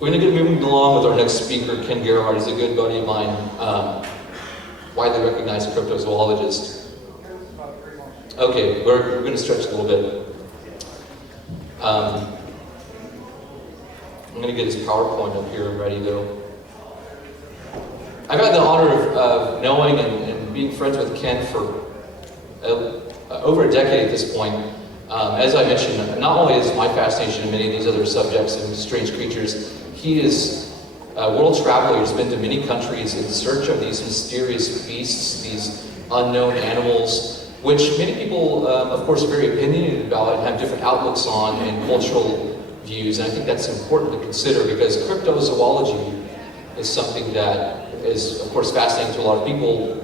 We're going to get moving along with our next speaker, Ken Gerhard. He's a good buddy of mine, widely recognized cryptozoologist. Okay, we're going to stretch a little bit. I'm going to get his PowerPoint up here and ready though. I've had the honor of knowing and being friends with Ken for over a decade at this point. As I mentioned, not only is my fascination in many of these other subjects and strange creatures, he is a world traveler. He's been to many countries in search of these mysterious beasts, these unknown animals, which many people, of course, are very opinionated about and have different outlooks on and cultural views. And I think that's important to consider because cryptozoology is something that is, of course, fascinating to a lot of people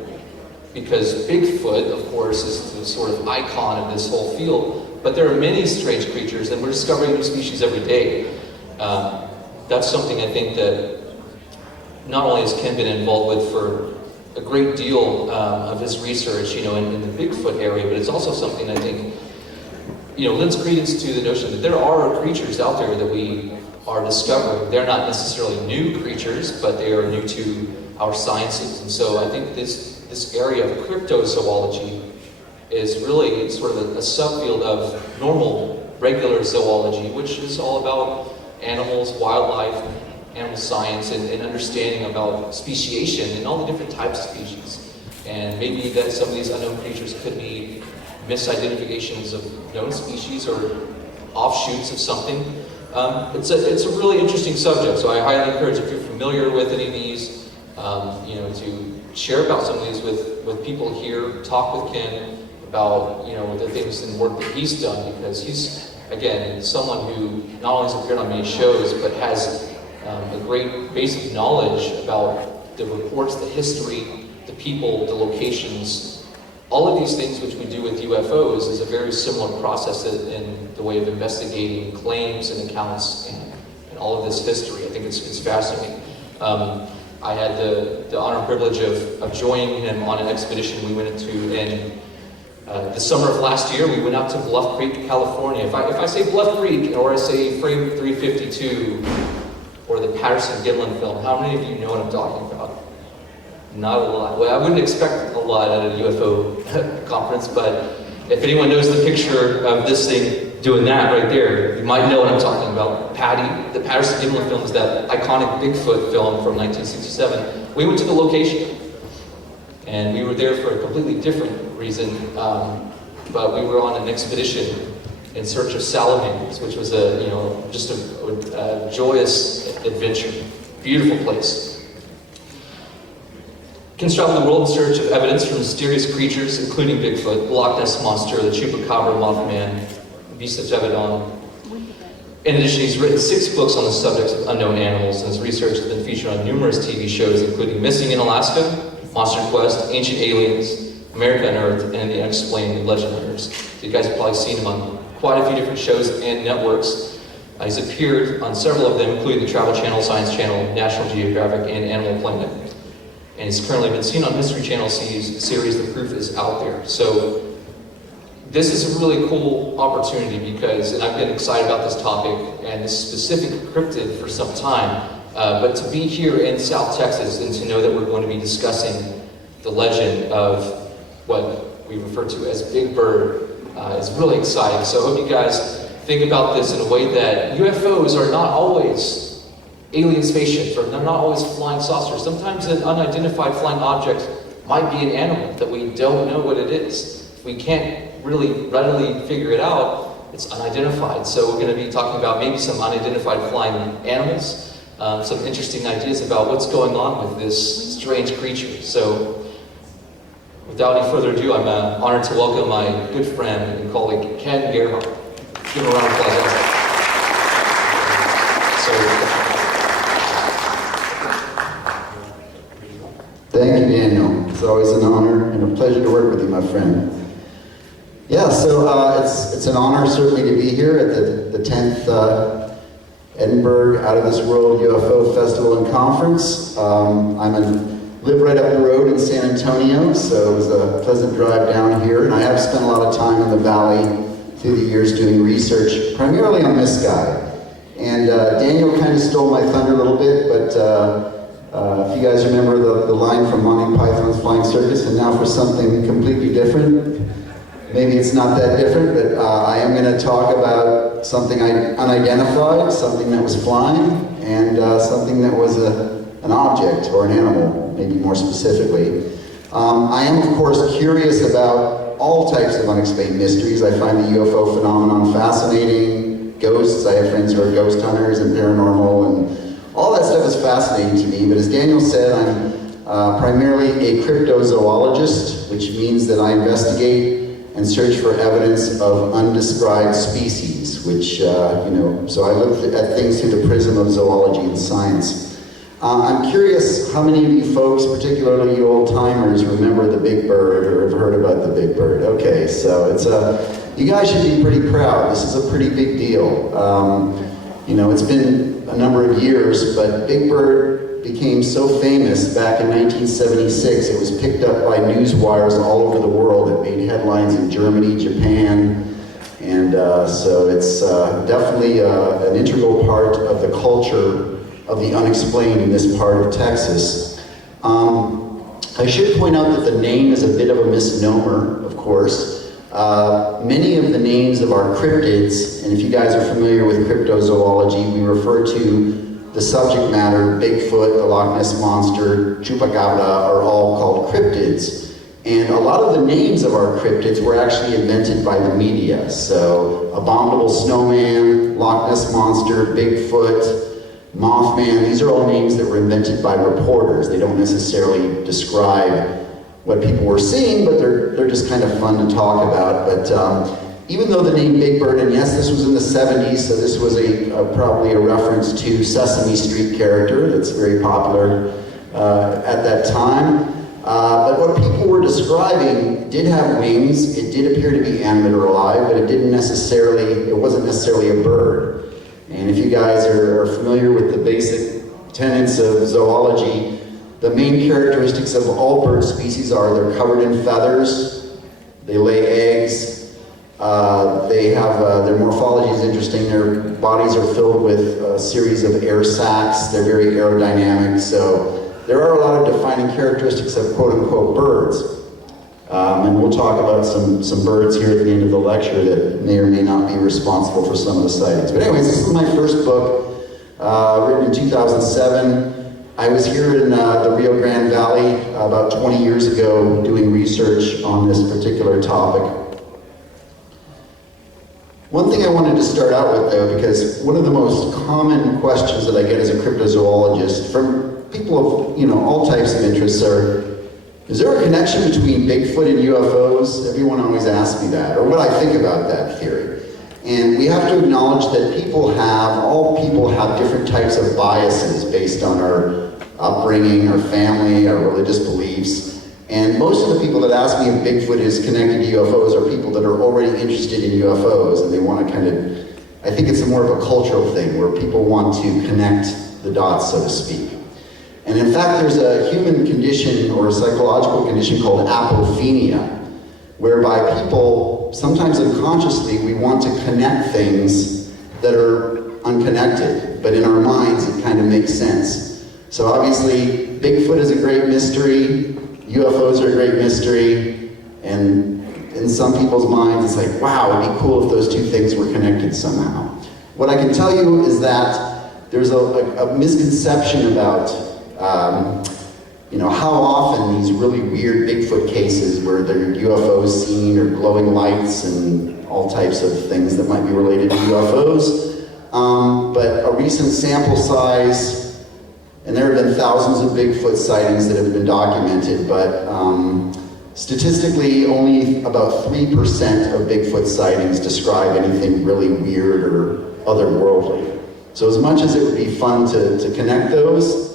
because Bigfoot, of course, is the sort of icon of this whole field. But there are many strange creatures, and we're discovering new species every day. That's something I think that not only has Ken been involved with for a great deal of his research, in the Bigfoot area, but it's also something I think, lends credence to the notion that there are creatures out there that we are discovering. They're not necessarily new creatures, but they are new to our sciences. And so I think this area of cryptozoology is really sort of a subfield of normal, regular zoology, which is all about animals, wildlife, animal science, and understanding about speciation and all the different types of species. And maybe that some of these unknown creatures could be misidentifications of known species or offshoots of something. It's a really interesting subject, so I highly encourage, if you're familiar with any of these, to share about some of these with people here, talk with Ken about, the things and work that he's done, because he's, again, someone who not only has appeared on many shows, but has a great base of knowledge about the reports, the history, the people, the locations. All of these things which we do with UFOs is a very similar process in the way of investigating claims and accounts and all of this history. I think it's fascinating. I had the honor and privilege of joining him on an expedition we went into in the summer of last year. We went out to Bluff Creek, California. If I say Bluff Creek, or I say Frame 352, or the Patterson-Gimlin film, how many of you know what I'm talking about? Not a lot. Well, I wouldn't expect a lot at a UFO conference, but if anyone knows the picture of this thing doing that right there, you might know what I'm talking about. Patty, the Patterson-Gimlin film is that iconic Bigfoot film from 1967. We went to the location, and we were there for a completely different reason, but we were on an expedition in search of salamanders, which was just a joyous adventure. Beautiful place. Ken's traveled the world in search of evidence for mysterious creatures, including Bigfoot, the Loch Ness Monster, the Chupacabra Mothman, the Beast of Jebediah. In addition, he's written 6 books on the subjects of unknown animals, and his research has been featured on numerous TV shows, including Missing in Alaska, Monster Quest, Ancient Aliens, America Unearthed, and The Unexplained Legend Hunters. So you guys have probably seen him on quite a few different shows and networks. He's appeared on several of them, including the Travel Channel, Science Channel, National Geographic, and Animal Planet. And he's currently been seen on History Channel series The Proof is Out There. So this is a really cool opportunity because, and I've been excited about this topic and this specific cryptid for some time, but to be here in South Texas and to know that we're going to be discussing the legend of what we refer to as Big Bird is really exciting. So I hope you guys think about this in a way that UFOs are not always alien spaceships, or they're not always flying saucers. Sometimes an unidentified flying object might be an animal that we don't know what it is. If we can't really readily figure it out, it's unidentified. So we're going to be talking about maybe some unidentified flying animals, some interesting ideas about what's going on with this strange creature. So without any further ado, I'm honored to welcome my good friend and colleague, Ken Gerhard. Give him a round of applause. Thank you, Daniel. It's always an honor and a pleasure to work with you, my friend. Yeah, so it's an honor certainly to be here at the 10th Edinburg Out of This World UFO Festival and Conference. Live right up the road in San Antonio, so it was a pleasant drive down here, and I have spent a lot of time in the valley through the years doing research, primarily on this guy. And Daniel kind of stole my thunder a little bit, but if you guys remember the line from Monty Python's Flying Circus, and now for something completely different. Maybe it's not that different, but I am going to talk about something unidentified, something that was flying, and something that was an object or an animal, maybe more specifically. I am, of course, curious about all types of unexplained mysteries. I find the UFO phenomenon fascinating. Ghosts, I have friends who are ghost hunters and paranormal, and all that stuff is fascinating to me. But as Daniel said, I'm primarily a cryptozoologist, which means that I investigate and search for evidence of undescribed species, which, so I look at things through the prism of zoology and science. I'm curious how many of you folks, particularly you old-timers, remember the Big Bird or have heard about the Big Bird. Okay, so you guys should be pretty proud. This is a pretty big deal. It's been a number of years, but Big Bird became so famous back in 1976, it was picked up by news wires all over the world. It made headlines in Germany, Japan, and so it's definitely an integral part of the culture of the unexplained in this part of Texas. I should point out that the name is a bit of a misnomer, of course. Many of the names of our cryptids, and if you guys are familiar with cryptozoology, we refer to the subject matter, Bigfoot, the Loch Ness Monster, Chupacabra, are all called cryptids. And a lot of the names of our cryptids were actually invented by the media. So, Abominable Snowman, Loch Ness Monster, Bigfoot, Mothman, these are all names that were invented by reporters. They don't necessarily describe what people were seeing, but they're just kind of fun to talk about. But even though the name Big Bird, and yes, this was in the 70s, so this was probably a reference to Sesame Street character that's very popular at that time. But what people were describing did have wings. It did appear to be animate or alive, but it wasn't necessarily a bird. And if you guys are familiar with the basic tenets of zoology, the main characteristics of all bird species are they're covered in feathers, they lay eggs, their morphology is interesting. Their bodies are filled with a series of air sacs. They're very aerodynamic. So there are a lot of defining characteristics of quote-unquote birds. And we'll talk about some birds here at the end of the lecture that may or may not be responsible for some of the sightings. But anyways, this is my first book, written in 2007. I was here in the Rio Grande Valley about 20 years ago doing research on this particular topic. One thing I wanted to start out with, though, because one of the most common questions that I get as a cryptozoologist from people of all types of interests is there a connection between Bigfoot and UFOs? Everyone always asks me that, or what I think about that theory. And we have to acknowledge that all people have different types of biases based on our upbringing, our family, our religious beliefs. And most of the people that ask me if Bigfoot is connected to UFOs are people that are already interested in UFOs, and they want to I think it's more of a cultural thing where people want to connect the dots, so to speak. And in fact, there's a human condition or a psychological condition called apophenia, whereby people, sometimes unconsciously, we want to connect things that are unconnected, but in our minds it kind of makes sense. So obviously, Bigfoot is a great mystery, UFOs are a great mystery, and in some people's minds it's like, wow, it'd be cool if those two things were connected somehow. What I can tell you is that there's a misconception about how often these really weird Bigfoot cases where there are UFOs seen or glowing lights and all types of things that might be related to UFOs. But a recent sample size, and there have been thousands of Bigfoot sightings that have been documented, but statistically only about 3% of Bigfoot sightings describe anything really weird or otherworldly. So as much as it would be fun to connect those,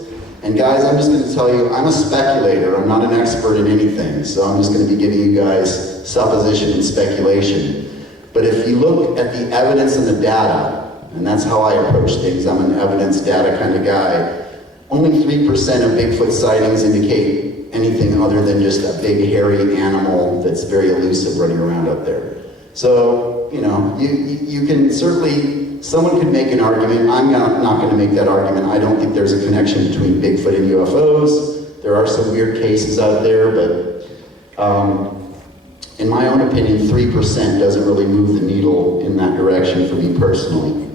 and guys, I'm just going to tell you, I'm a speculator. I'm not an expert in anything, so I'm just going to be giving you guys supposition and speculation. But if you look at the evidence and the data, and that's how I approach things, I'm an evidence data kind of guy, only 3% of Bigfoot sightings indicate anything other than just a big hairy animal that's very elusive running around up there. So, you can certainly someone could make an argument. I'm not going to make that argument. I don't think there's a connection between Bigfoot and UFOs. There are some weird cases out there, but in my own opinion, 3% doesn't really move the needle in that direction for me personally.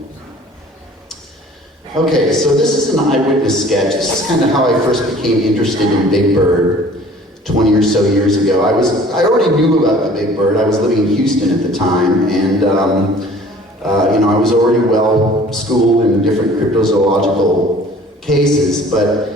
Okay, so this is an eyewitness sketch. This is kind of how I first became interested in Big Bird 20 or so years ago. I already knew about the Big Bird. I was living in Houston at the time, and I was already well schooled in different cryptozoological cases. But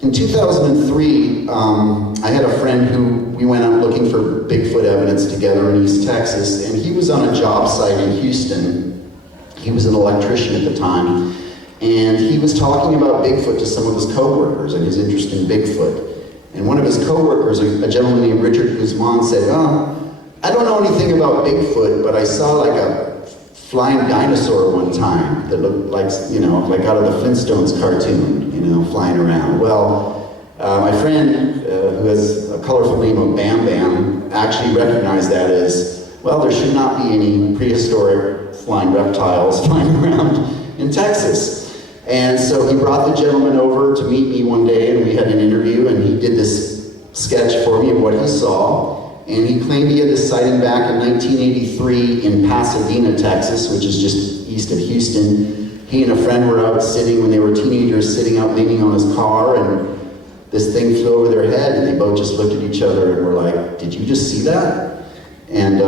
in 2003, I had a friend who we went out looking for Bigfoot evidence together in East Texas, and he was on a job site in Houston. He was an electrician at the time, and he was talking about Bigfoot to some of his coworkers and his interest in Bigfoot. And one of his coworkers, a gentleman named Richard Guzman, said, I don't know anything about Bigfoot, but I saw like a flying dinosaur one time that looked like, like out of the Flintstones cartoon, flying around. Well, my friend, who has a colorful name of Bam Bam, actually recognized that as, well, there should not be any prehistoric flying reptiles flying around in Texas. And so he brought the gentleman over to meet me one day, and we had an interview, and he did this sketch for me of what he saw. And he claimed he had this sighting back in 1983 in Pasadena, Texas, which is just east of Houston. He and a friend were out sitting, when they were teenagers, sitting out leaning on his car, and this thing flew over their head, and they both just looked at each other and were like, "Did you just see that?" And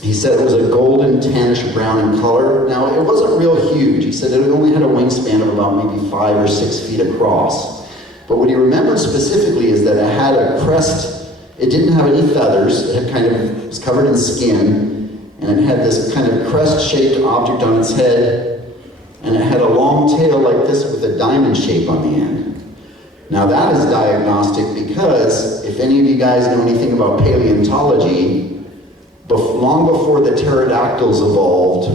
he said it was a golden tannish brown in color. Now, it wasn't real huge. He said it only had a wingspan of about maybe 5 or 6 feet across. But what he remembered specifically is that it had a crest. It didn't have any feathers. It was covered in skin, and it had this kind of crest-shaped object on its head, and it had a long tail like this with a diamond shape on the end. Now that is diagnostic because if any of you guys know anything about paleontology, long before the pterodactyls evolved,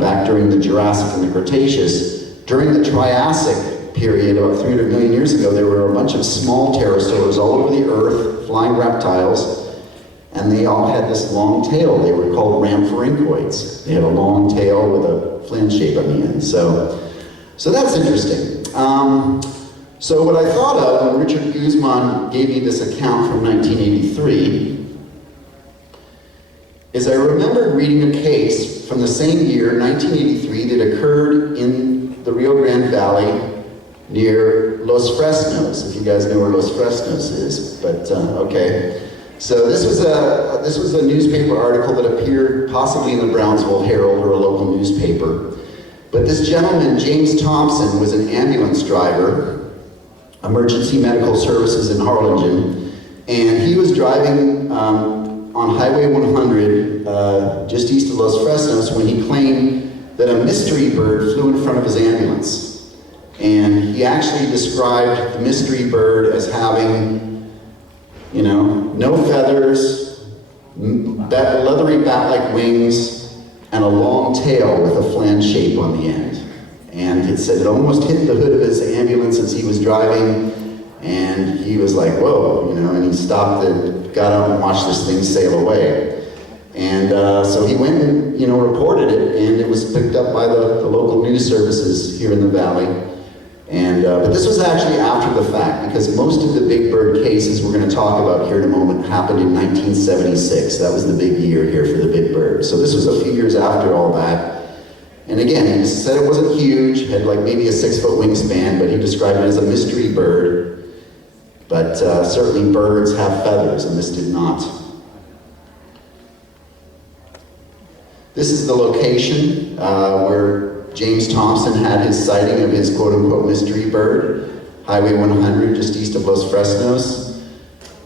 back during the Jurassic and the Cretaceous, during the Triassic period, about 300 million years ago, there were a bunch of small pterosaurs all over the earth, flying reptiles, and they all had this long tail. They were called rhamphorhynchoids. They had a long tail with a flange shape on the end. So that's interesting. So what I thought of when Richard Guzman gave me this account from 1983 is I remembered reading a case from the same year, 1983, that occurred in the Rio Grande Valley near Los Fresnos, if you guys know where Los Fresnos is, but okay. So this was a newspaper article that appeared possibly in the Brownsville Herald or a local newspaper. But this gentleman, James Thompson, was an ambulance driver, emergency medical services in Harlingen, and he was driving on Highway 100, just east of Los Fresnos, when he claimed that a mystery bird flew in front of his ambulance. And he actually described the mystery bird as having, no feathers, leathery bat-like wings, and a long tail with a flange shape on the end. And it said it almost hit the hood of his ambulance as he was driving, and he was like, whoa, and he stopped and got out and watched this thing sail away. And so he went and, reported it, and it was picked up by the local news services here in the valley. And but this was actually after the fact, because most of the Big Bird cases we're going to talk about here in a moment happened in 1976. That was the big year here for the Big Bird. So this was a few years after all that. And again, he said it wasn't huge, had like maybe a 6-foot wingspan, but he described it as a mystery bird. But certainly birds have feathers, and this did not. This is the location where James Thompson had his sighting of his quote-unquote mystery bird, Highway 100, just east of Los Fresnos.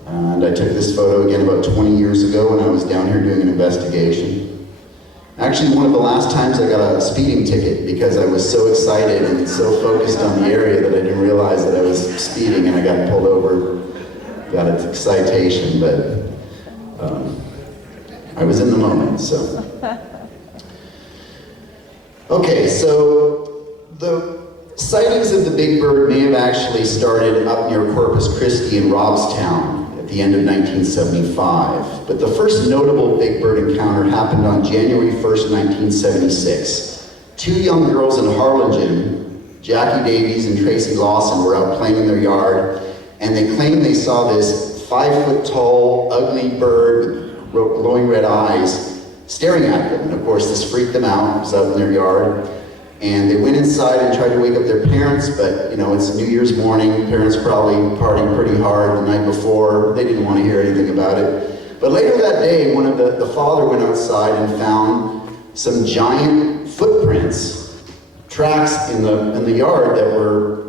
And I took this photo again about 20 years ago when I was down here doing an investigation. Actually, one of the last times I got a speeding ticket because I was so excited and so focused on the area that I didn't realize that I was speeding, and I got pulled over, got a citation, but I was in the moment, so. Okay, so the sightings of the Big Bird may have actually started up near Corpus Christi in Robstown at the end of 1975. But the first notable Big Bird encounter happened on January 1st, 1976. two young girls in Harlingen, Jackie Davies and Tracy Lawson, were out playing in their yard, and they claimed they saw this 5-foot-tall, ugly bird with glowing red eyes staring at them. And of course, this freaked them out. It was out in their yard. And they went inside and tried to wake up their parents, but it's New Year's morning. Parents probably partying pretty hard the night before. They didn't want to hear anything about it. But later that day, the father went outside and found some giant footprints, tracks in the yard that were,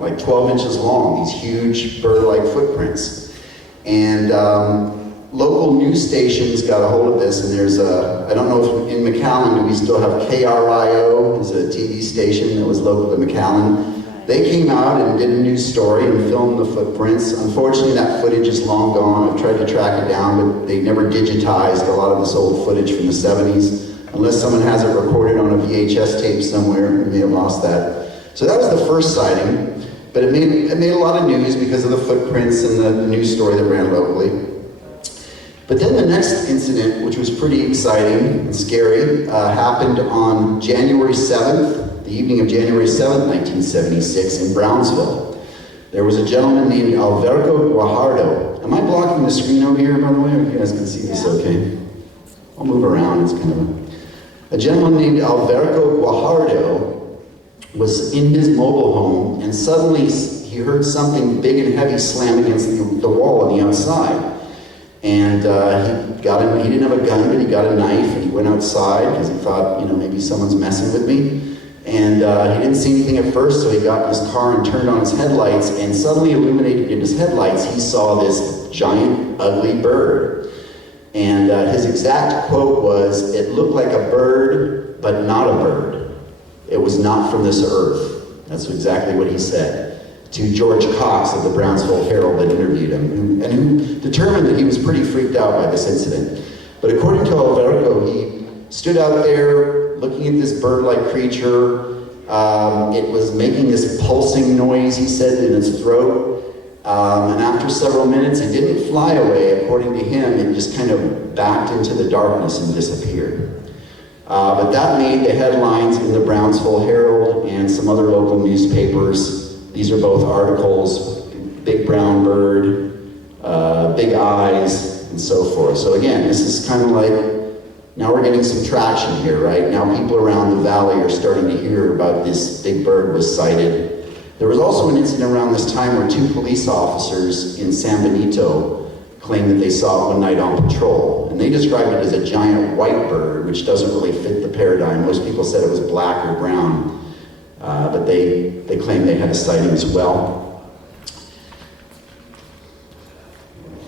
like 12 inches long, these huge bird-like footprints. And local news stations got a hold of this, and there's I don't know if in McAllen, do we still have KRIO, is a TV station that was local to McAllen. They came out and did a news story and filmed the footprints. Unfortunately, that footage is long gone. I've tried to track it down, but they never digitized a lot of this old footage from the 70s. Unless someone has it recorded on a VHS tape somewhere, we may have lost that. So that was the first sighting, but it made a lot of news because of the footprints and the news story that ran locally. But then the next incident, which was pretty exciting and scary, happened on January 7th, the evening of January 7th, 1976, in Brownsville. There was a gentleman named Alberto Guajardo. Am I blocking the screen over here, by the way? You guys can see this okay? I'll move around, it's kind of a gentleman named Alberto Guajardo was in his mobile home, and suddenly he heard something big and heavy slam against the wall on the outside. And he didn't have a gun, but he got a knife, and he went outside because he thought, maybe someone's messing with me. And he didn't see anything at first, so he got in his car and turned on his headlights, and suddenly illuminated in his headlights, he saw this giant, ugly bird. And his exact quote was, "It looked like a bird, but not a bird. It was not from this earth." That's exactly what he said to George Cox of the Brownsville Herald that interviewed him, and who determined that he was pretty freaked out by this incident. But according to Alberto, he stood out there looking at this bird-like creature. It was making this pulsing noise, he said, in its throat. And after several minutes, it didn't fly away. According to him, it just kind of backed into the darkness and disappeared. But that made the headlines in the Brownsville Herald and some other local newspapers. These are both articles: big brown bird, big eyes, and so forth. So again, this is kind of like, now we're getting some traction here, right? Now people around the valley are starting to hear about this big bird was sighted. There was also an incident around this time where two police officers in San Benito claimed that they saw it one night on patrol. And they described it as a giant white bird, which doesn't really fit the paradigm. Most people said it was black or brown, but they claimed they had a sighting as well.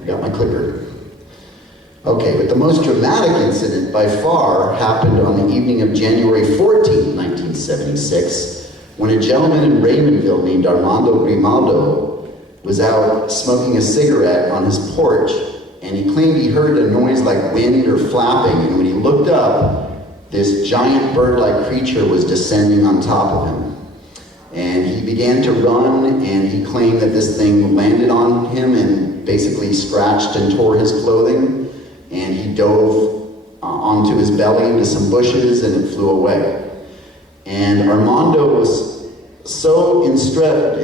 Forgot my clicker. Okay, but the most dramatic incident by far happened on the evening of January 14, 1976, when a gentleman in Raymondville named Armando Grimaldo was out smoking a cigarette on his porch, and he claimed he heard a noise like wind or flapping, and when he looked up, this giant bird-like creature was descending on top of him. And he began to run, and he claimed that this thing landed on him and basically scratched and tore his clothing, and he dove onto his belly into some bushes, and it flew away. And Armando was so in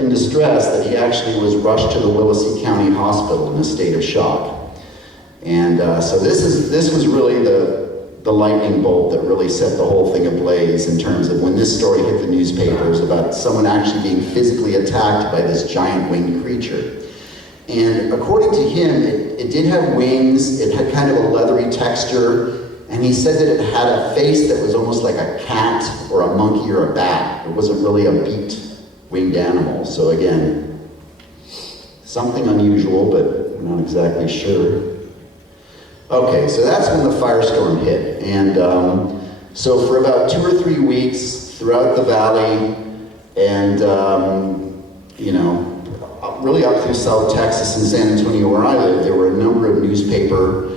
distress that he actually was rushed to the Willacy County Hospital in a state of shock. And so this was really the lightning bolt that really set the whole thing ablaze in terms of when this story hit the newspapers about someone actually being physically attacked by this giant winged creature. And according to him, it did have wings, it had kind of a leathery texture, and he said that it had a face that was almost like a cat or a monkey or a bat. It wasn't really a beaked winged animal. So again, something unusual, but we're not exactly sure. Okay, so that's when the firestorm hit. And so for about 2 or 3 weeks throughout the valley, and really up through South Texas and San Antonio where I live, there were a number of newspaper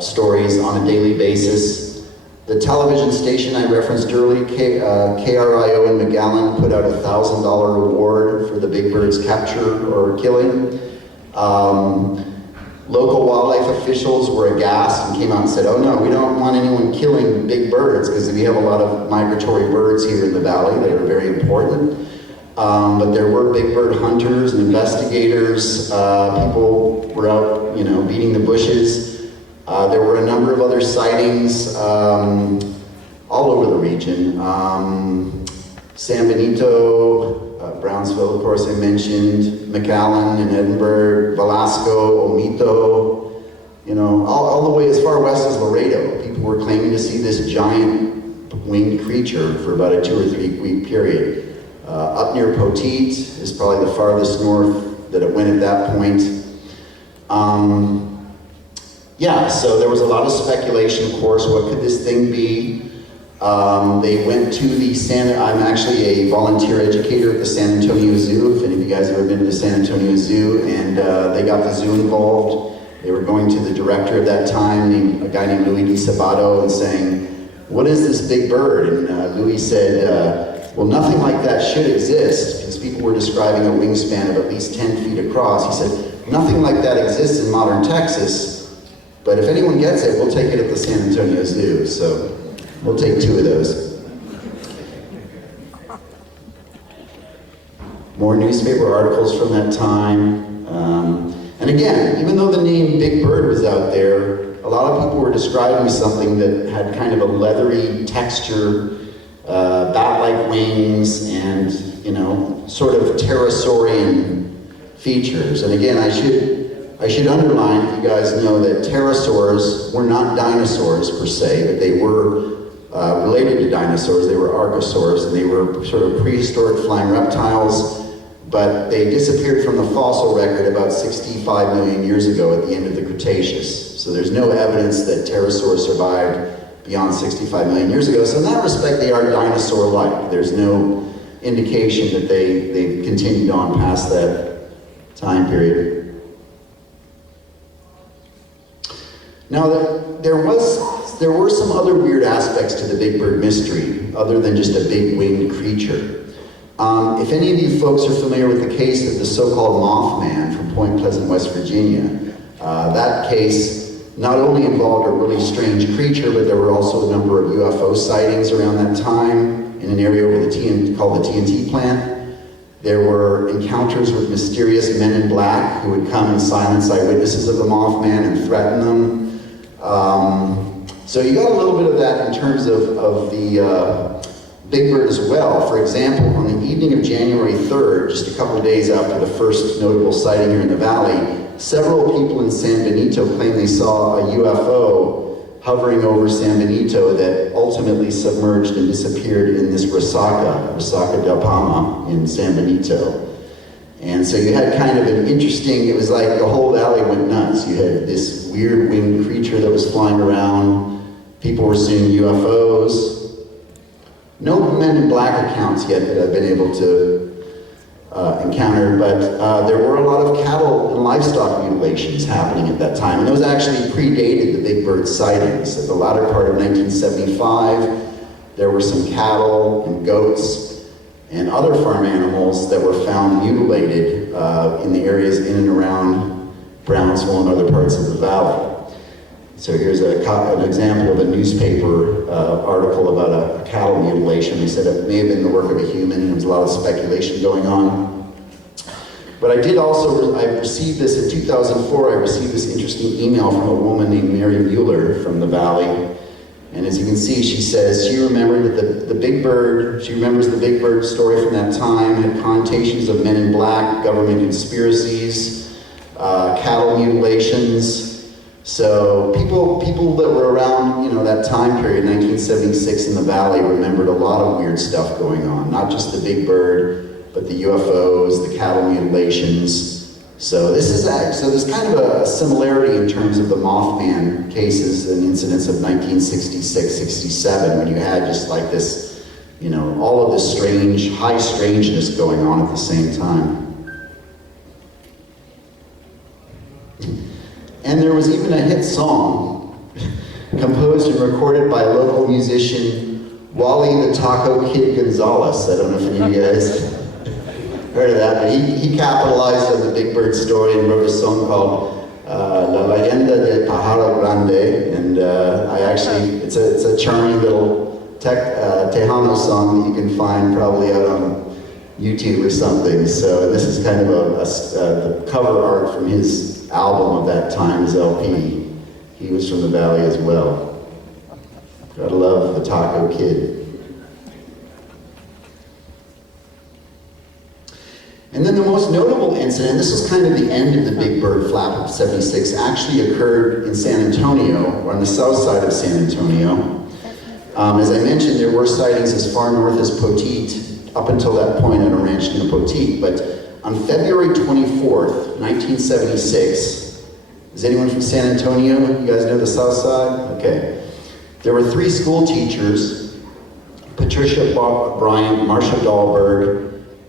stories on a daily basis. The television station I referenced earlier, KRIO in McAllen, put out a $1,000 reward for the big bird's capture or killing. Local wildlife officials were aghast and came out and said, oh no, we don't want anyone killing big birds because we have a lot of migratory birds here in the valley that are very important. But there were big bird hunters and investigators. People were out, beating the bushes. There were a number of other sightings all over the region. San Benito, Brownsville, of course, I mentioned, McAllen in Edinburg, Velasco, Omito, all the way as far west as Laredo. People were claiming to see this giant winged creature for about a 2 or 3 week period. Up near Poteet is probably the farthest north that it went at that point. So there was a lot of speculation, of course, what could this thing be? They went to I'm actually a volunteer educator at the San Antonio Zoo, if any of you guys have ever been to the San Antonio Zoo, and they got the zoo involved. They were going to the director at that time, a guy named Louis Di Sabato, and saying, what is this big bird? And Louis said, well, nothing like that should exist, because people were describing a wingspan of at least 10 feet across. He said, nothing like that exists in modern Texas, but if anyone gets it, we'll take it at the San Antonio Zoo. So we'll take 2 of those. More newspaper articles from that time. And again, even though the name Big Bird was out there, a lot of people were describing something that had kind of a leathery texture, bat-like wings, and sort of pterosaurian features. And again, I should underline, if you guys know, that pterosaurs were not dinosaurs per se, but they were related to dinosaurs. They were archosaurs, and they were sort of prehistoric flying reptiles, but they disappeared from the fossil record about 65 million years ago at the end of the Cretaceous. So there's no evidence that pterosaurs survived beyond 65 million years ago. So in that respect, they are dinosaur-like. There's no indication that they continued on past that time period. Now, there were some other weird aspects to the Big Bird mystery, other than just a big winged creature. If any of you folks are familiar with the case of the so-called Mothman from Point Pleasant, West Virginia, that case not only involved a really strange creature, but there were also a number of UFO sightings around that time in an area called the TNT plant. There were encounters with mysterious men in black who would come and silence eyewitnesses of the Mothman and threaten them. So you got a little bit of that in terms of the Big Bird as well. For example, on the evening of January 3rd, just a couple of days after the first notable sighting here in the valley, several people in San Benito claimed they saw a UFO hovering over San Benito that ultimately submerged and disappeared in this Resaca del Palma in San Benito. And so you had kind of an interesting, it was like the whole valley went nuts. You had this weird winged creature that was flying around. People were seeing UFOs. No Men in Black accounts yet that I've been able to encounter, but there were a lot of cattle and livestock mutilations happening at that time. And those actually predated the Big Bird sightings. At the latter part of 1975, there were some cattle and goats and other farm animals that were found mutilated in the areas in and around Brownsville and other parts of the valley. So here's an example of a newspaper article about a cattle mutilation. They said it may have been the work of a human. There was a lot of speculation going on. But I received this in 2004, I received this interesting email from a woman named Mary Mueller from the valley. And as you can see, she says she remembered that the Big Bird, she remembers the Big Bird story from that time, had connotations of Men in Black, government conspiracies, cattle mutilations. So people that were around, that time period, 1976 in the valley, remembered a lot of weird stuff going on. Not just the Big Bird, but the UFOs, the cattle mutilations. So there's kind of a similarity in terms of the Mothman cases and incidents of 1966, 67, when you had just like this, all of this high strangeness going on at the same time. And there was even a hit song composed and recorded by local musician Wally the Taco Kid Gonzalez. I don't know if any of you guys heard of that, but he capitalized on the Big Bird story and wrote a song called La Leyenda de Pájaro Grande, and it's a charming little Tejano song that you can find probably out on YouTube or something. So this is kind of the cover art from his album of that time, his LP. He was from the Valley as well. Gotta love the Taco Kid. And then the most notable incident, this was kind of the end of the Big Bird flap of 76, actually occurred in San Antonio, or on the south side of San Antonio. As I mentioned, there were sightings as far north as Poteet, up until that point on a ranch near Poteet. But on February 24th, 1976, is anyone from San Antonio? You guys know the south side? Okay. There were 3 school teachers, Patricia Bryant, Marcia Dahlberg,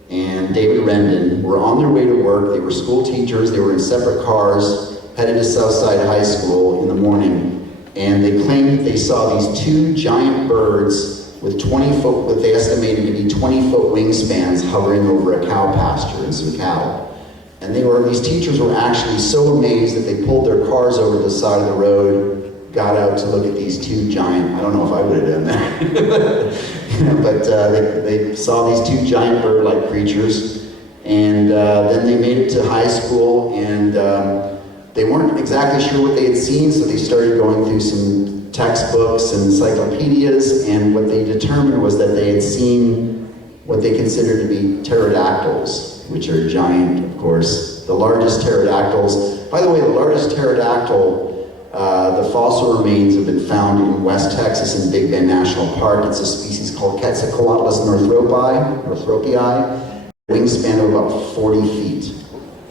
and David Rendon, were on their way to work. They were school teachers. They were in separate cars, headed to Southside High School in the morning, and they claimed that they saw these 2 giant birds with 20-foot, what they estimated to be 20-foot wingspans hovering over a cow pasture and some cattle. And these teachers were actually so amazed that they pulled their cars over to the side of the road, got out to look at these 2 giant, I don't know if I would have done that. But they saw these 2 giant bird-like creatures, and then they made it to high school, and they weren't exactly sure what they had seen, so they started going through some textbooks and encyclopedias, and what they determined was that they had seen what they considered to be pterodactyls, which are giant, of course, the largest pterodactyls. By the way, the largest pterodactyl, the fossil remains have been found in West Texas in Big Bend National Park. It's a species called Quetzalcoatlus northropii, wingspan of about 40 feet.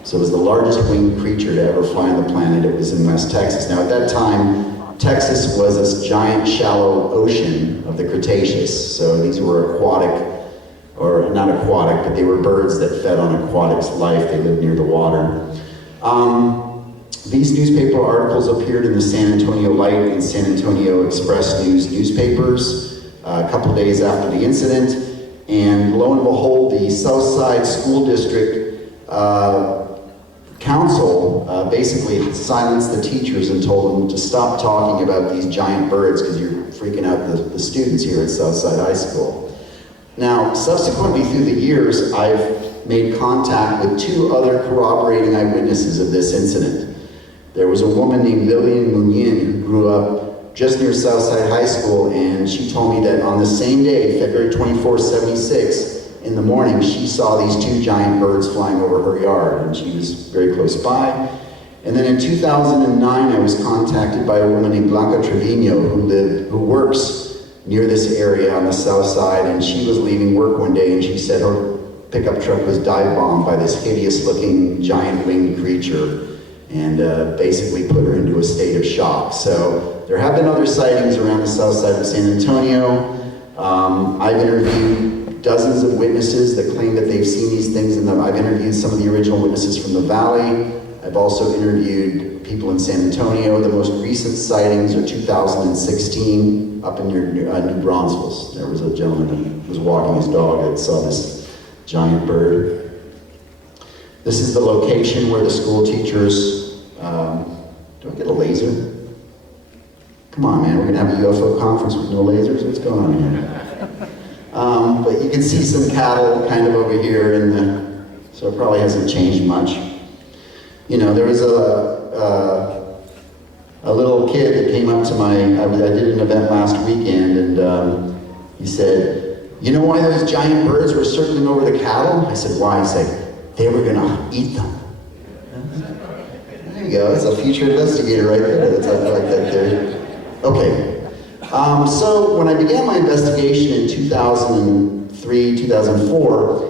So it was the largest winged creature to ever fly on the planet. It was in West Texas. Now at that time, Texas was this giant shallow ocean of the Cretaceous. So these were aquatic, or not aquatic, but they were birds that fed on aquatic life. They lived near the water. These newspaper articles appeared in the San Antonio Light and San Antonio Express News newspapers a couple days after the incident, and lo and behold, the Southside School District Council basically silenced the teachers and told them to stop talking about these giant birds because you're freaking out the students here at Southside High School. Now, subsequently through the years, I've made contact with 2 other corroborating eyewitnesses of this incident. There was a woman named Lillian Munyin who grew up just near Southside High School, and she told me that on the same day, February 24, 76, in the morning, she saw these 2 giant birds flying over her yard, and she was very close by. And then in 2009, I was contacted by a woman named Blanca Trevino who works near this area on the south side, and she was leaving work one day, and she said her pickup truck was dive bombed by this hideous-looking giant winged creature, and basically put her into a state of shock. So there have been other sightings around the south side of San Antonio. I've interviewed dozens of witnesses that claim that they've seen these things. I've interviewed some of the original witnesses from the Valley. I've also interviewed people in San Antonio. The most recent sightings are 2016 up in New Braunfels. There was a gentleman who was walking his dog that saw this giant bird. This is the location where the school teachers, do I get a laser? Come on, man, we're gonna have a UFO conference with no lasers? What's going on here? But you can see some cattle kind of over here, so it probably hasn't changed much. You know, there was a little kid that came up to I did an event last weekend, and he said, "You know why those giant birds were circling over the cattle?" I said, "Why?" He said, "They were gonna eat them." There you go, that's a future investigator right there. That's like that there. Okay, so when I began my investigation in 2003, 2004,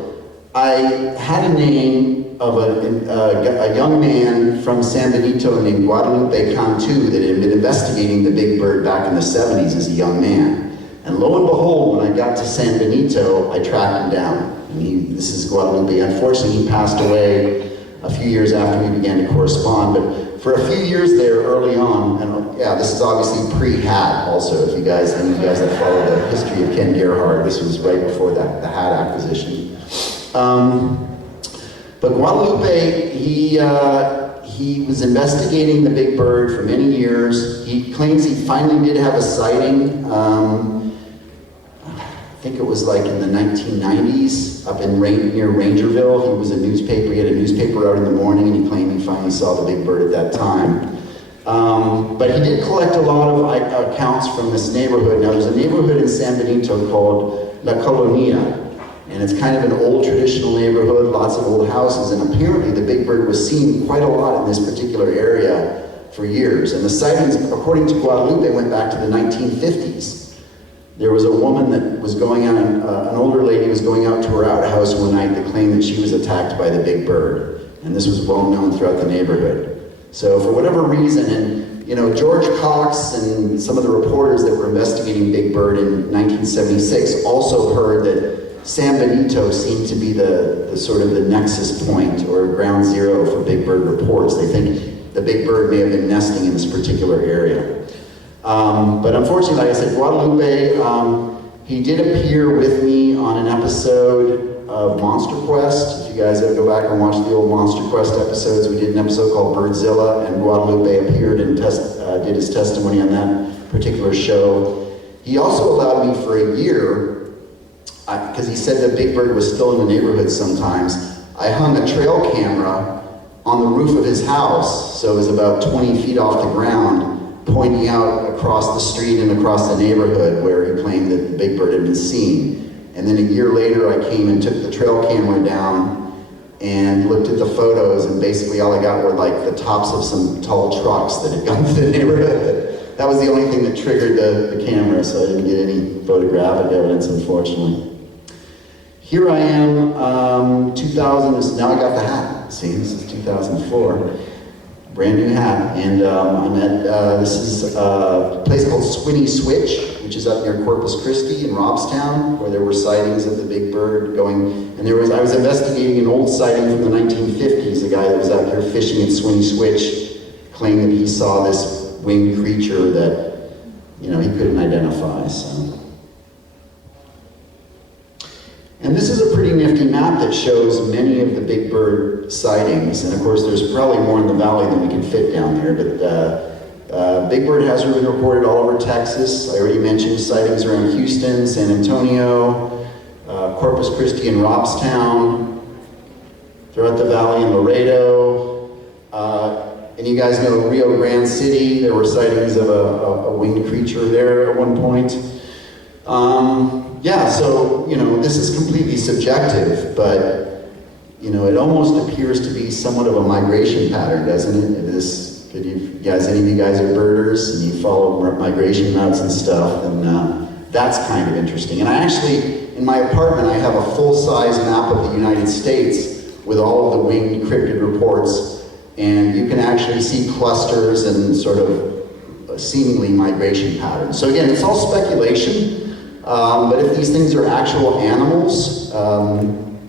I had a name of a young man from San Benito named Guadalupe Cantu that had been investigating the big bird back in the 70s as a young man. And lo and behold, when I got to San Benito, I tracked him down. And this is Guadalupe. Unfortunately, he passed away a few years after we began to correspond. But for a few years there, early on, and yeah, this is obviously pre-hat also, if you guys, any of you guys that follow the history of Ken Gerhard, this was right before the hat acquisition. But Guadalupe, he he was investigating the big bird for many years. He claims he finally did have a sighting. I think it was like in the 1990s up in near Rangerville. He was a newspaper. He had a newspaper out in the morning, and he claimed he finally saw the big bird at that time. But he did collect a lot of accounts from this neighborhood. Now, there's a neighborhood in San Benito called La Colonia, and it's kind of an old traditional neighborhood, lots of old houses, and apparently the big bird was seen quite a lot in this particular area for years. And the sightings, according to Guadalupe, went back to the 1950s. There was a woman that was going out, an older lady was going out to her outhouse one night that claimed that she was attacked by the big bird, and this was well known throughout the neighborhood. So for whatever reason, and you know, George Cox and some of the reporters that were investigating Big Bird in 1976 also heard that San Benito seemed to be the sort of the nexus point or ground zero for Big Bird reports. They think the Big Bird may have been nesting in this particular area. But unfortunately, like I said, Guadalupe, he did appear with me on an episode of Monster Quest. If you guys ever go back and watch the old Monster Quest episodes, we did an episode called Birdzilla, and Guadalupe appeared and did his testimony on that particular show. He also allowed me for a year, because he said that Big Bird was still in the neighborhood sometimes. I hung a trail camera on the roof of his house, so it was about 20 feet off the ground, pointing out across the street and across the neighborhood where he claimed that the Big Bird had been seen. And then a year later, I came and took the trail camera down and looked at the photos, and basically all I got were like the tops of some tall trucks that had gone through the neighborhood. That was the only thing that triggered the camera, so I didn't get any photographic evidence, unfortunately. Here I am, 2000, now I got the hat. See, this is 2004. Brand new hat, and I'm at, this is a place called Swinney Switch, which is up near Corpus Christi in Robstown, where there were sightings of the Big Bird going, and I was investigating an old sighting from the 1950s. A guy that was out here fishing at Swinney Switch claimed that he saw this winged creature that, you know, he couldn't identify, so. And this is a pretty nifty map that shows many of the Big Bird sightings. And of course, there's probably more in the valley than we can fit down there. But Big Bird has been reported all over Texas. I already mentioned sightings around Houston, San Antonio, Corpus Christi and Robstown, throughout the valley in Laredo. And you guys know Rio Grande City. There were sightings of a winged creature there at one point. Yeah, so, you know, this is completely subjective, but, you know, it almost appears to be somewhat of a migration pattern, doesn't it? Any of you guys are birders and you follow migration routes and stuff, and that's kind of interesting. And I actually, in my apartment, I have a full-size map of the United States with all of the winged cryptid reports, and you can actually see clusters and sort of seemingly migration patterns. So again, it's all speculation. But if these things are actual animals,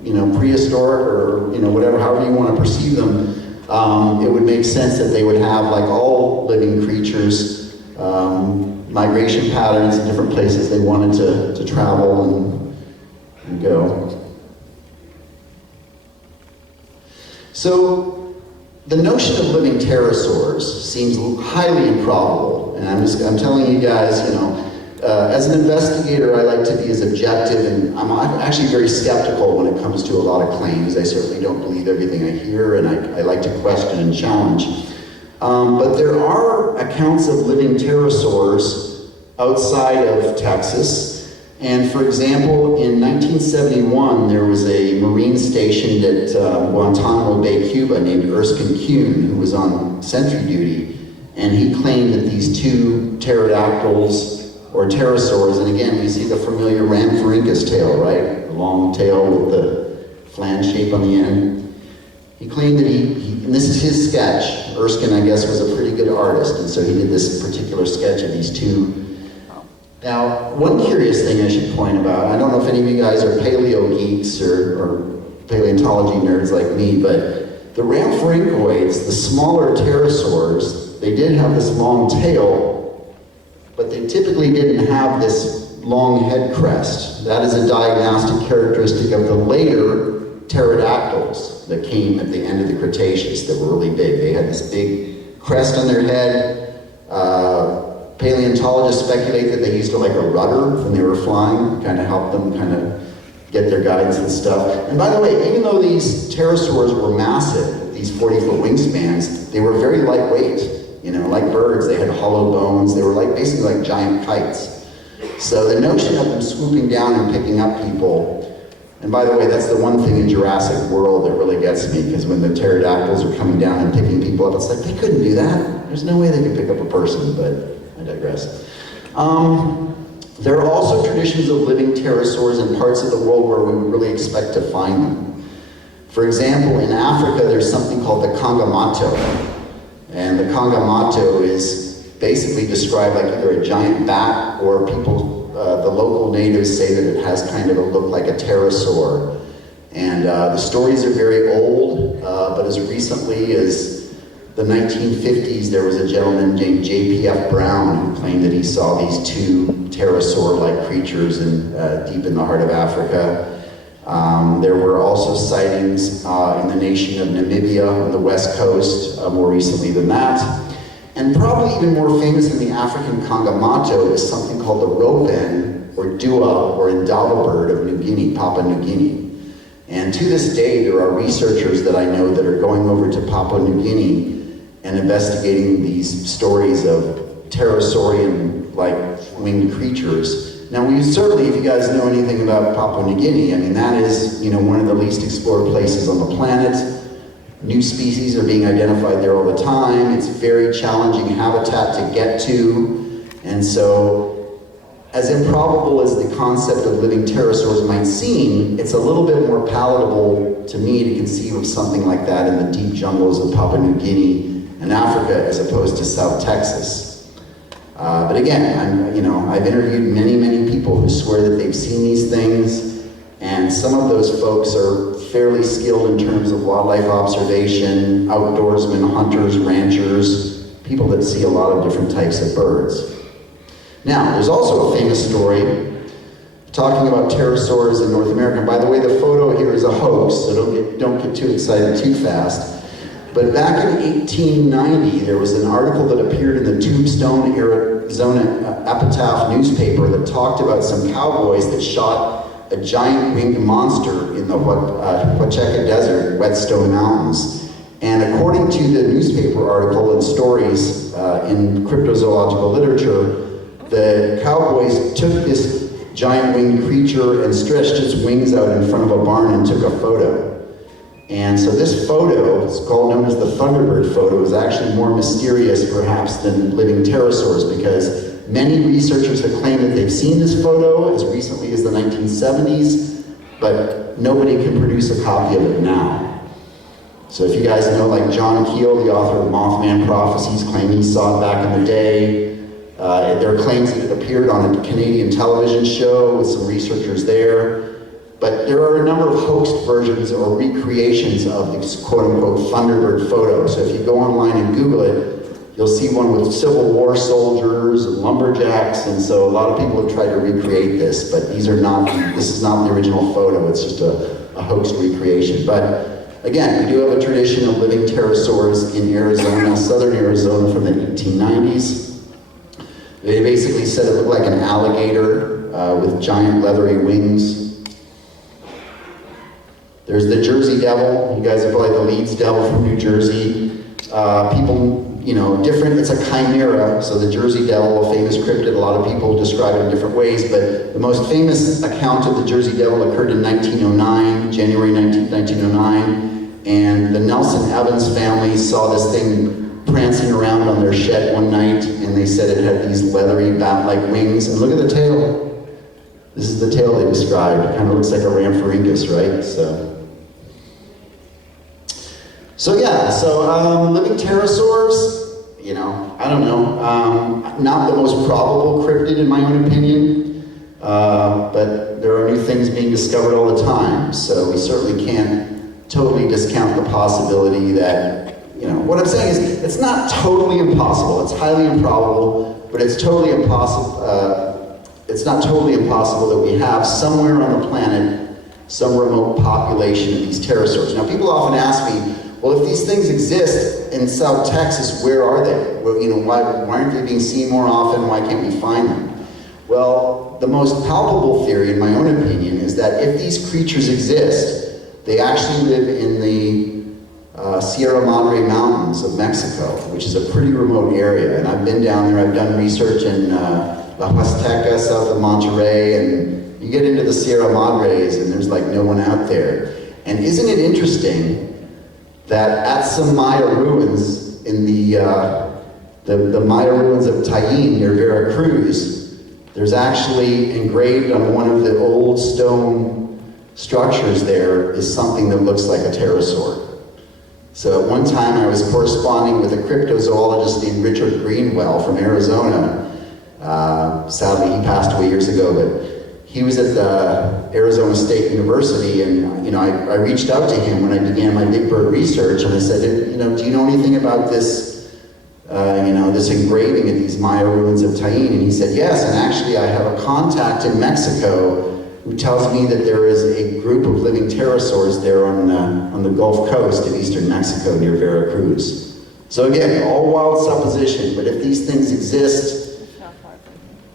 you know, prehistoric or, you know, whatever, however you want to perceive them, it would make sense that they would have, like all living creatures, migration patterns in different places they wanted to travel and go. So the notion of living pterosaurs seems highly improbable, and I'm telling you guys, you know, as an investigator, I like to be as objective, and I'm actually very skeptical when it comes to a lot of claims. I certainly don't believe everything I hear, and I like to question and challenge. But there are accounts of living pterosaurs outside of Texas. And for example, in 1971, there was a Marine stationed at Guantanamo Bay, Cuba, named Erskine Kuhn, who was on sentry duty. And he claimed that these two pterodactyls, or pterosaurs, and again, we see the familiar Rhamphorhynchus tail, right? The long tail with the flange shape on the end. He claimed that and this is his sketch. Erskine, I guess, was a pretty good artist, and so he did this particular sketch of these two. Now, one curious thing I should point about, I don't know if any of you guys are paleo geeks or paleontology nerds like me, but the Rhamphorhynchoids, the smaller pterosaurs, they did have this long tail, but they typically didn't have this long head crest. That is a diagnostic characteristic of the later pterodactyls that came at the end of the Cretaceous that were really big. They had this big crest on their head. Paleontologists speculate that they used it like a rudder when they were flying, kind of help them kind of get their guidance and stuff. And by the way, even though these pterosaurs were massive, these 40-foot wingspans, they were very lightweight. You know, like birds, they had hollow bones. They were like basically like giant kites. So the notion of them swooping down and picking up people, and by the way, that's the one thing in Jurassic World that really gets me, because when the pterodactyls are coming down and picking people up, it's like, they couldn't do that. There's no way they could pick up a person, but I digress. There are also traditions of living pterosaurs in parts of the world where we would really expect to find them. For example, in Africa, there's something called the Kangamato. And the Kangamato is basically described like either a giant bat, or people, the local natives say that it has kind of a look like a pterosaur. And the stories are very old, but as recently as the 1950s, there was a gentleman named J.P.F. Brown who claimed that he saw these two pterosaur-like creatures deep in the heart of Africa. There were also sightings in the nation of Namibia on the west coast, more recently than that. And probably even more famous than the African Kangamato is something called the ropen, or dua, or indaba bird of New Guinea, Papua New Guinea. And to this day, there are researchers that I know that are going over to Papua New Guinea and investigating these stories of pterosaurian-like winged creatures. Now, we certainly, if you guys know anything about Papua New Guinea, I mean, that is, you know, one of the least explored places on the planet. New species are being identified there all the time. It's very challenging habitat to get to. And so, as improbable as the concept of living pterosaurs might seem, it's a little bit more palatable to me to conceive of something like that in the deep jungles of Papua New Guinea and Africa, as opposed to South Texas. But again, I've interviewed many, many people who swear that they've seen these things, and some of those folks are fairly skilled in terms of wildlife observation, outdoorsmen, hunters, ranchers, people that see a lot of different types of birds. Now, there's also a famous story talking about pterosaurs in North America. And by the way, the photo here is a hoax, so don't get too excited too fast. But back in 1890, there was an article that appeared in the Tombstone, Arizona Epitaph newspaper that talked about some cowboys that shot a giant winged monster in the Huacheca Desert, Whetstone Mountains. And according to the newspaper article and stories in cryptozoological literature, the cowboys took this giant winged creature and stretched its wings out in front of a barn and took a photo. And so this photo, it's known as the Thunderbird photo, is actually more mysterious perhaps than living pterosaurs, because many researchers have claimed that they've seen this photo as recently as the 1970s, but nobody can produce a copy of it now. So if you guys know, like John Keel, the author of Mothman Prophecies, claimed he saw it back in the day. There are claims that it appeared on a Canadian television show with some researchers there. But there are a number of hoaxed versions or recreations of this quote-unquote Thunderbird photo. So if you go online and Google it, you'll see one with Civil War soldiers and lumberjacks, and so a lot of people have tried to recreate this, but this is not the original photo, it's just a hoaxed recreation. But again, we do have a tradition of living pterosaurs in Arizona, southern Arizona, from the 1890s. They basically said it looked like an alligator with giant leathery wings. There's the Jersey Devil. You guys are probably the Leeds Devil from New Jersey. People, different, it's a chimera. So the Jersey Devil, a famous cryptid, a lot of people describe it in different ways, but the most famous account of the Jersey Devil occurred in 1909, January 19th, 1909, and the Nelson Evans family saw this thing prancing around on their shed one night, and they said it had these leathery bat-like wings, and look at the tail. This is the tail they described. It kind of looks like a Rhamphorhynchus, right? So living pterosaurs, I don't know. Not the most probable cryptid in my own opinion, but there are new things being discovered all the time, so we certainly can't totally discount the possibility that, what I'm saying is, it's not totally impossible, it's highly improbable, but it's totally impossible, it's not totally impossible that we have somewhere on the planet some remote population of these pterosaurs. Now, people often ask me, well, if these things exist in South Texas, where are they? Well, you know, why aren't they being seen more often? Why can't we find them? Well, the most palpable theory, in my own opinion, is that if these creatures exist, they actually live in the Sierra Madre Mountains of Mexico, which is a pretty remote area. And I've been down there, I've done research in La Huasteca, south of Monterrey, and you get into the Sierra Madres and there's like no one out there. And isn't it interesting that at some Maya ruins in the Maya ruins of Tajín near Veracruz, there's actually engraved on one of the old stone structures there is something that looks like a pterosaur. So at one time I was corresponding with a cryptozoologist named Richard Greenwell from Arizona. Sadly, he passed away years ago, but he was at the Arizona State University, and you know, I reached out to him when I began my big bird research, and I said, you know, do you know anything about this, you know, this engraving of these Maya ruins of Tajín? And he said, yes, and actually I have a contact in Mexico who tells me that there is a group of living pterosaurs there on the Gulf Coast of eastern Mexico near Veracruz. So again, all wild supposition, but if these things exist,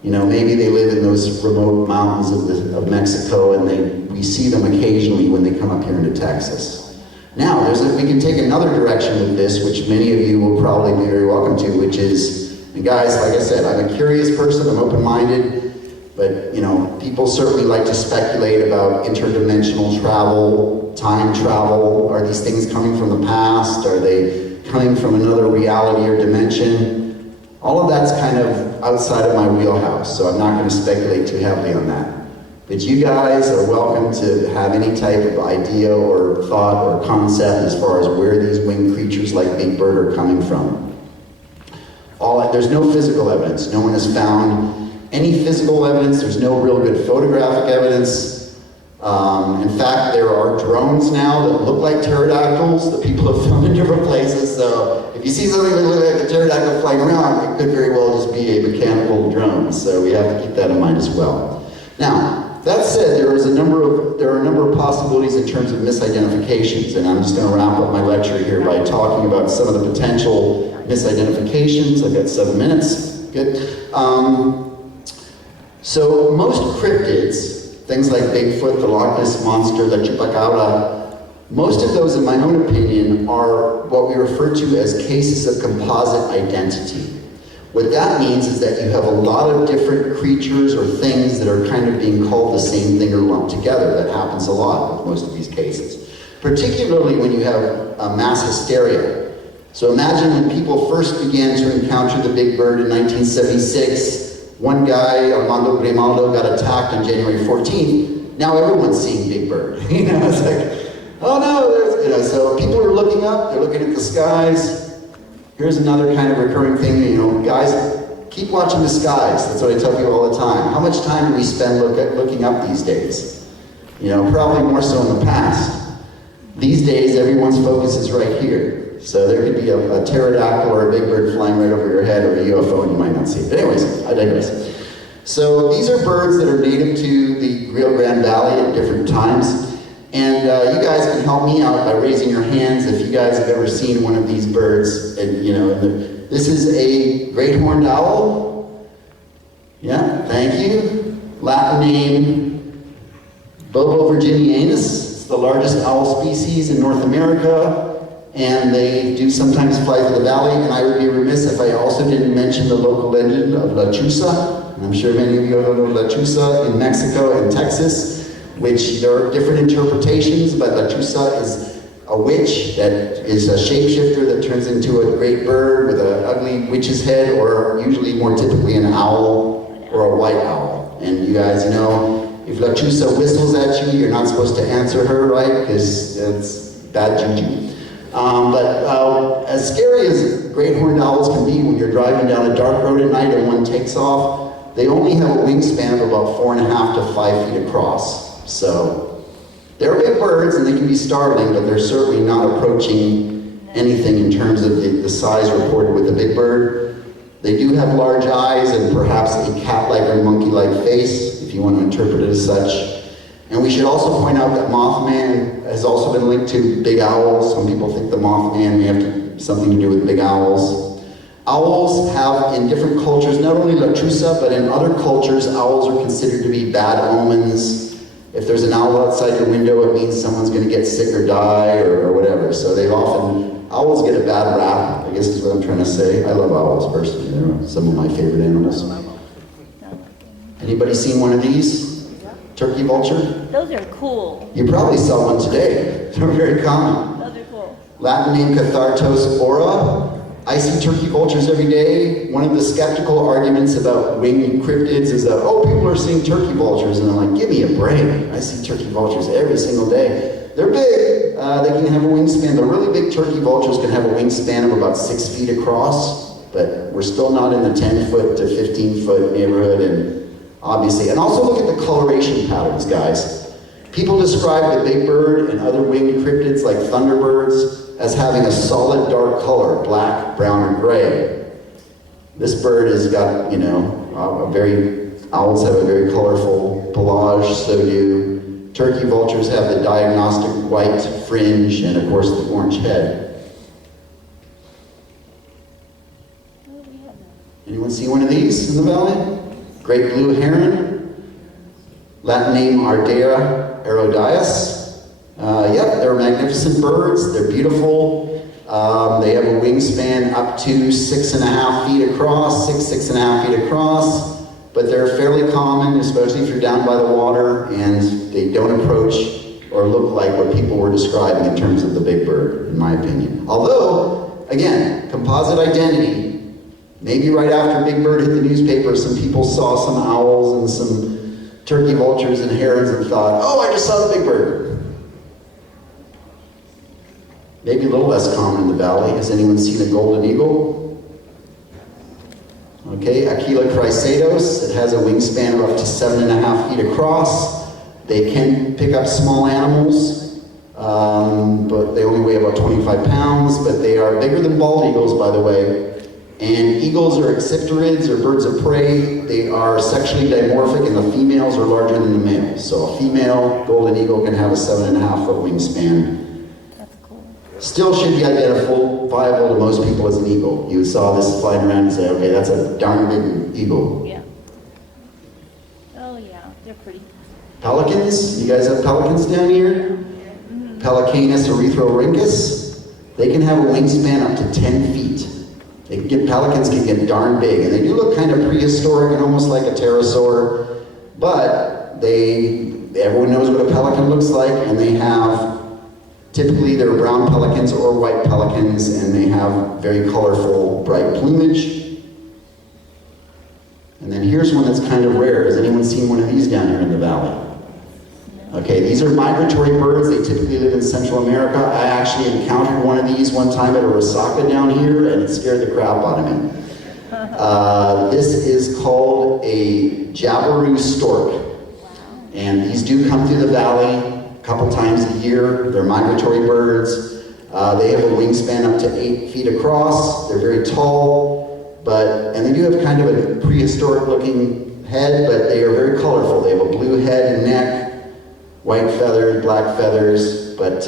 you know, maybe they live in those remote mountains of Mexico, and we see them occasionally when they come up here into Texas. Now, we can take another direction with this, which many of you will probably be very welcome to, which is, and guys, like I said, I'm a curious person, I'm open-minded, but, you know, people certainly like to speculate about interdimensional travel, time travel. Are these things coming from the past? Are they coming from another reality or dimension? All of that's kind of outside of my wheelhouse, so I'm not going to speculate too heavily on that. But you guys are welcome to have any type of idea or thought or concept as far as where these winged creatures like Big Bird are coming from. There's no physical evidence. No one has found any physical evidence. There's no real good photographic evidence. In fact, there are drones now that look like pterodactyls that people have filmed in different places. So if you see something that looks like a pterodactyl flying around, it could very well just be a mechanical drone. So we have to keep that in mind as well. Now, that said, there are a number of possibilities in terms of misidentifications, and I'm just going to wrap up my lecture here by talking about some of the potential misidentifications. I've got 7 minutes. Good. So most cryptids, things like Bigfoot, the Loch Ness Monster, the Chupacabra, most of those, in my own opinion, are what we refer to as cases of composite identity. What that means is that you have a lot of different creatures or things that are kind of being called the same thing or lumped together. That happens a lot with most of these cases, particularly when you have mass hysteria. So imagine when people first began to encounter the Big Bird in 1976, one guy, Armando Grimaldo, got attacked on January 14th. Now everyone's seeing Big Bird. You know, it's like, oh no, you know, so people are looking up, they're looking at the skies. Here's another kind of recurring thing, you know, guys, keep watching the skies. That's what I tell people all the time. How much time do we spend looking up these days? You know, probably more so in the past. These days, everyone's focus is right here. So there could be a pterodactyl or a big bird flying right over your head, or a UFO and you might not see it. But anyways, I digress. So these are birds that are native to the Rio Grande Valley at different times. And you guys can help me out by raising your hands if you guys have ever seen one of these birds. And, you know, this is a great horned owl. Yeah, thank you. Latin name, Bobo virginianus. It's the largest owl species in North America. And they do sometimes fly through the valley. And I would be remiss if I also didn't mention the local legend of La Chusa. And I'm sure many of you know La Chusa in Mexico and Texas, which there are different interpretations, but La Chusa is a witch that is a shapeshifter that turns into a great bird with an ugly witch's head, or usually more typically an owl or a white owl. And you guys know, if La Chusa whistles at you, you're not supposed to answer her, right? Because it's bad juju. But as scary as great horned owls can be when you're driving down a dark road at night and one takes off, they only have a wingspan of about 4.5 to 5 feet across. So they're big birds and they can be startling, but they're certainly not approaching anything in terms of the size reported with a big bird. They do have large eyes and perhaps a cat-like or monkey-like face, if you want to interpret it as such. And And we should also point out that Mothman has also been linked to big owls. Some people think the Mothman may have something to do with big owls. Owls have, in different cultures, not only La Trusa, but in other cultures, owls are considered to be bad omens. If there's an owl outside your window, it means someone's going to get sick or die or whatever. So owls get a bad rap, I guess is what I'm trying to say. I love owls personally. They're some of my favorite animals. Anybody seen one of these? Turkey vulture? Those are cool. You probably saw one today. They're very common. Those are cool. Latin name Cathartos aura. I see turkey vultures every day. One of the skeptical arguments about winged cryptids is that, oh, people are seeing turkey vultures. And I'm like, give me a break. I see turkey vultures every single day. They're big. They can have a wingspan. The really big turkey vultures can have a wingspan of about 6 feet across, but we're still not in the 10-foot to 15-foot neighborhood. And obviously, and also look at the coloration patterns, guys. People describe the big bird and other winged cryptids like thunderbirds as having a solid dark color, black, brown, or gray. This bird has got, owls have a very colorful pelage, so do. Turkey vultures have the diagnostic white fringe and, of course, the orange head. Anyone see one of these in the valley? Great blue heron. Latin name Ardea aerodias. Yep, they're magnificent birds. They're beautiful. They have a wingspan up to 6.5 feet across, 6.5 feet across. But they're fairly common, especially if you're down by the water, and they don't approach or look like what people were describing in terms of the big bird, in my opinion. Although, again, composite identity, maybe right after Big Bird hit the newspaper, some people saw some owls and some turkey vultures and herons and thought, oh, I just saw the big bird. Maybe a little less common in the valley. Has anyone seen a golden eagle? Okay, Aquila chrysados. It has a wingspan of up to 7.5 feet across. They can pick up small animals, but they only weigh about 25 pounds, but they are bigger than bald eagles, by the way. And eagles are accipterids, or birds of prey. They are sexually dimorphic, and the females are larger than the males. So a female golden eagle can have a 7.5 foot wingspan. Still should be identifiable to most people as an eagle. You saw this flying around and say, okay, that's a darn big eagle. Yeah. Oh yeah, they're pretty. Pelicans, you guys have pelicans down here? Mm-hmm. Pelicanus erythrorhynchus. They can have a wingspan up to 10 feet. Pelicans can get darn big, and they do look kind of prehistoric and almost like a pterosaur, but everyone knows what a pelican looks like, and they have typically, they're brown pelicans or white pelicans, and they have very colorful, bright plumage. And then here's one that's kind of rare. Has anyone seen one of these down here in the valley? Okay, these are migratory birds. They typically live in Central America. I actually encountered one of these one time at a resaca down here, and it scared the crap out of me. This is called a jabiru stork. And these do come through the valley couple times a year. They're migratory birds. They have a wingspan up to 8 feet across. They're very tall, and they do have kind of a prehistoric looking head, but they are very colorful. They have a blue head and neck, white feathers, black feathers, but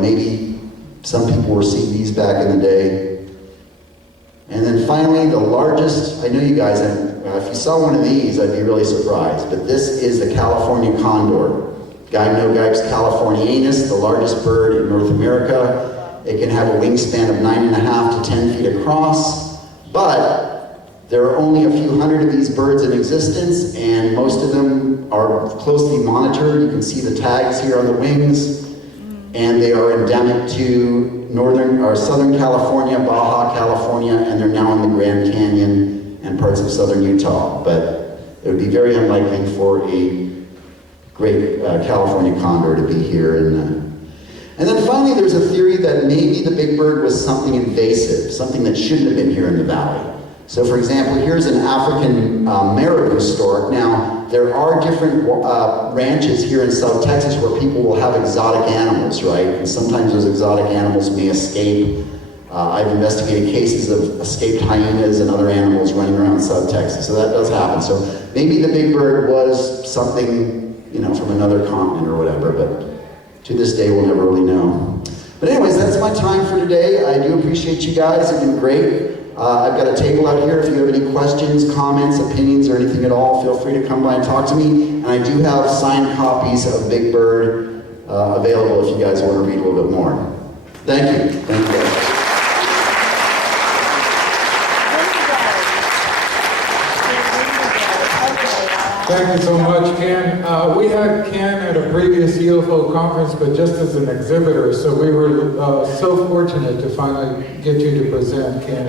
maybe some people were seeing these back in the day. And then finally, the largest, I know you guys, if you saw one of these, I'd be really surprised, but this is the California condor. Gynogypes californianus, the largest bird in North America. It can have a wingspan of 9.5 to 10 feet across, but there are only a few hundred of these birds in existence, and most of them are closely monitored. You can see the tags here on the wings, and they are endemic to Southern California, Baja California, and they're now in the Grand Canyon and parts of southern Utah. But it would be very unlikely for a great California condor to be here. And then finally, there's a theory that maybe the big bird was something invasive, something that shouldn't have been here in the valley. So for example, here's an African marabou stork. Now, there are different ranches here in South Texas where people will have exotic animals, right? And sometimes those exotic animals may escape. I've investigated cases of escaped hyenas and other animals running around South Texas, so that does happen. So maybe the big bird was something you know, from another continent or whatever, but to this day we'll never really know. But anyways, that's my time for today. I do appreciate you guys. You've been great. I've got a table out here. If you have any questions, comments, opinions, or anything at all, feel free to come by and talk to me. And I do have signed copies of Big Bird available if you guys want to read a little bit more. Thank you. Thank you guys. Thank you so much, Ken. We had Ken at a previous UFO conference, but just as an exhibitor, so we were so fortunate to finally get you to present, Ken.